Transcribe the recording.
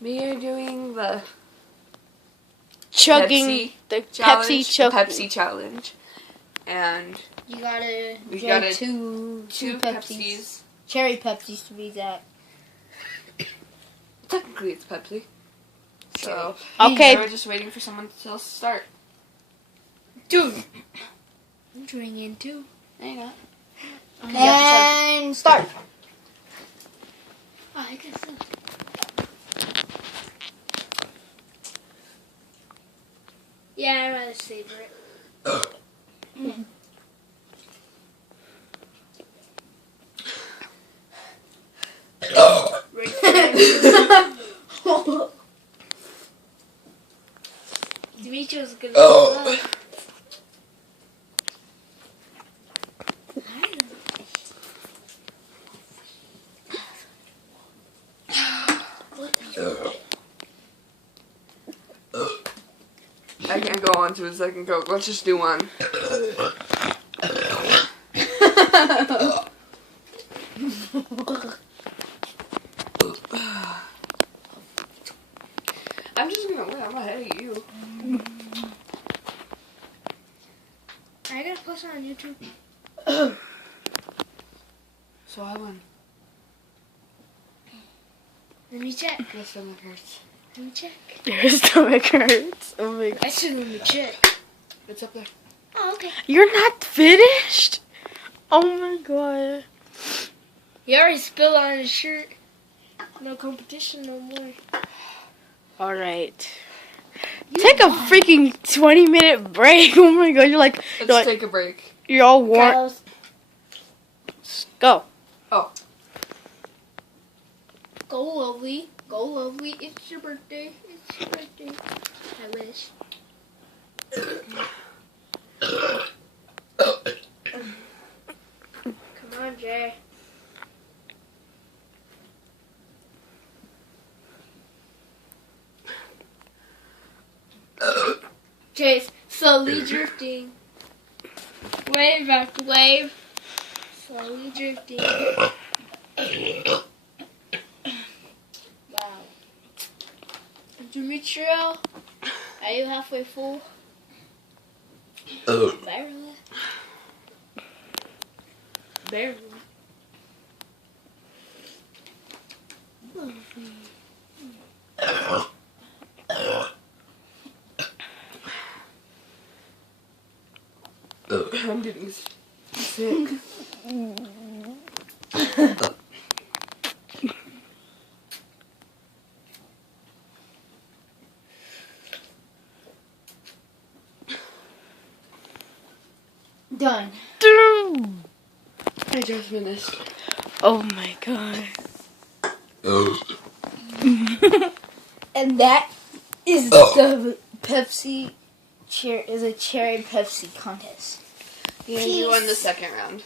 We are doing the Chugging the Pepsi challenge, and you gotta drink two Pepsis. Cherry Pepsis to be exact. Technically, it's Pepsi. So okay, we're just waiting for someone else to start. Dude, I'm drinking too. No, you're not. And start. Oh, I guess so. Yeah, I'd rather savor it. Demetrius gonna I can't go on to a second Coke. Let's just do one. I'm just gonna win. I'm ahead of you. I gotta post it on YouTube. So I won. Let me check. My stomach hurts. Let me check. your stomach hurts. Oh my god. I should let me check. It's up there. Oh, okay. You're not finished? Oh my god. He already spilled on his shirt. No competition no more. Alright. Take a freaking 20-minute break. Oh my god, Let's take a break. you're all warm. Carlos. Go. Oh. Go lovely. Go lovely. It's your birthday. It's your birthday. I wish. Come on, Jay. Jay's slowly drifting. Wave after wave. Slowly drifting. Wow. Demetrio, are you halfway full? Barely. Barely. I'm getting sick. Done. I just finished. Oh my god. And that is the Pepsi is a cherry Pepsi contest. Yeah, you won the second round.